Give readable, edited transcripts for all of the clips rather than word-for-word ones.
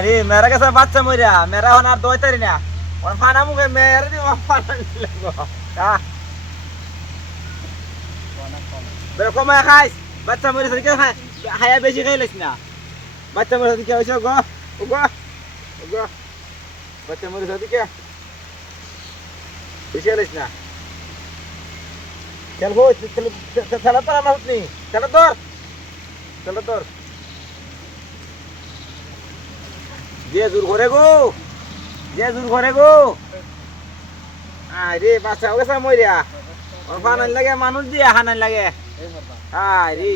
আরে মেরা কাছে বাচ্চা মরিয়া মেরা হন আর দইতারি না ওর ফানা মুখে মেরে দি ফানা লাগো কা বের কমা খাইস বাচ্চা মরে সরকে খায় হায়া বেশি খাইলিস না বাচ্চা মরে সরকে হইছে গো গো গো বাচ্চা মরে সরকে বেশি খাইলিস না চল গো চল তো আমার হুতনি চল তোর যে জোর করে গো আরে বাচ্চা ওগেছা মরিয়া ওর ফানান লাগে মানুষ দিয়ে হানান লাগে আরে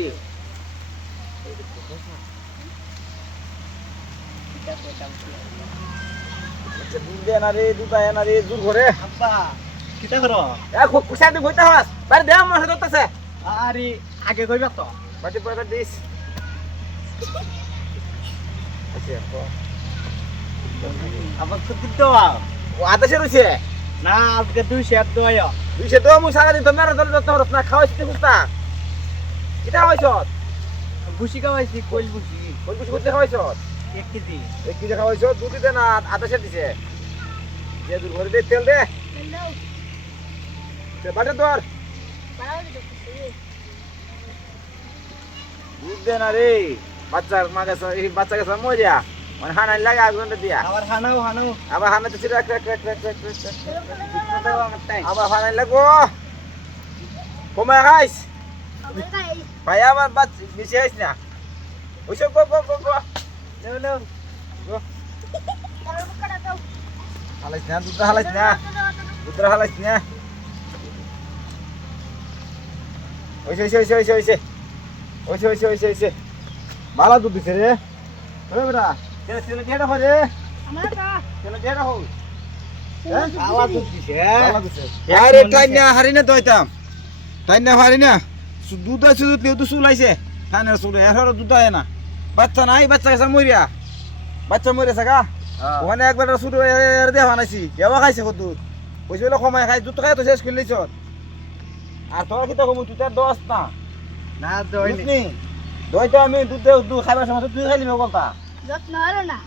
দুধ না রে দুধ আয় না রে জোর করে আব্বা কিটা করো এ খুব কুশা দি কইতা হাস বাড়ি দে আমার সাথে করতেছে আরে আগে কইবা তো বাড়ি পয়সা দিস আচ্ছা আবার তো দিতে ও আদেশে রইছে না আজকে 200 দয়া দুইশে তো মু সারা দিন তো মেরা দল যত হরস না খাওয়াইতে কুস্তা কিটা হইছ বুসি খাওয়াইছি কইল বুসি কই কিছু করতে খাওয়াইছ 1 কেজি এক কেজি খাওয়াইছ দুধ দিতে না আদেশে দিছে যে দূর ঘরে দে তেল দে তে বাটে তোর দুধ দে না রে বাচ্চার মাগে এই বাচ্চা কাছে মরিয়া মানে হানাই লাগে আগুনটা দিয়া আবার হানাও আবার হানাতে ছিল এক আবার হানাই লাগবো কমে খাইস ভাই আবার বাচ্চ বেশি খাইস না ওইসব গো লেও গো হালাইস না দুধ হালাইস না দুধ হালাইস না ওইসে ভালো দুধ দিছে রে বেটা ছেলে যেটা হয় রে ছেলে যেটা হোক আওয়াজ দিছে আরে টাইনা হারিনা দইতাম টাইনা হারিনা দুধ আছে দুধ লিও তো চুলাইছে টাইনা চুলে এর দুধ আয় না বাচ্চা নাই বাচ্চা কাছে মরিয়া বাচ্চা মরিয়া সাকা ওখানে একবার শুধু এর দিয়ে বানাইছি এবার খাইছে দুধ কইছে বলে কমাই খাই দুধ খাই তো শেষ করে লিছ আর তোর কি তো কমু তুই তার দোস্ত না না দইনি দই তো আমি দুধ খাইবার সময় তুই খাইলি না বলতা যত্ন হলো না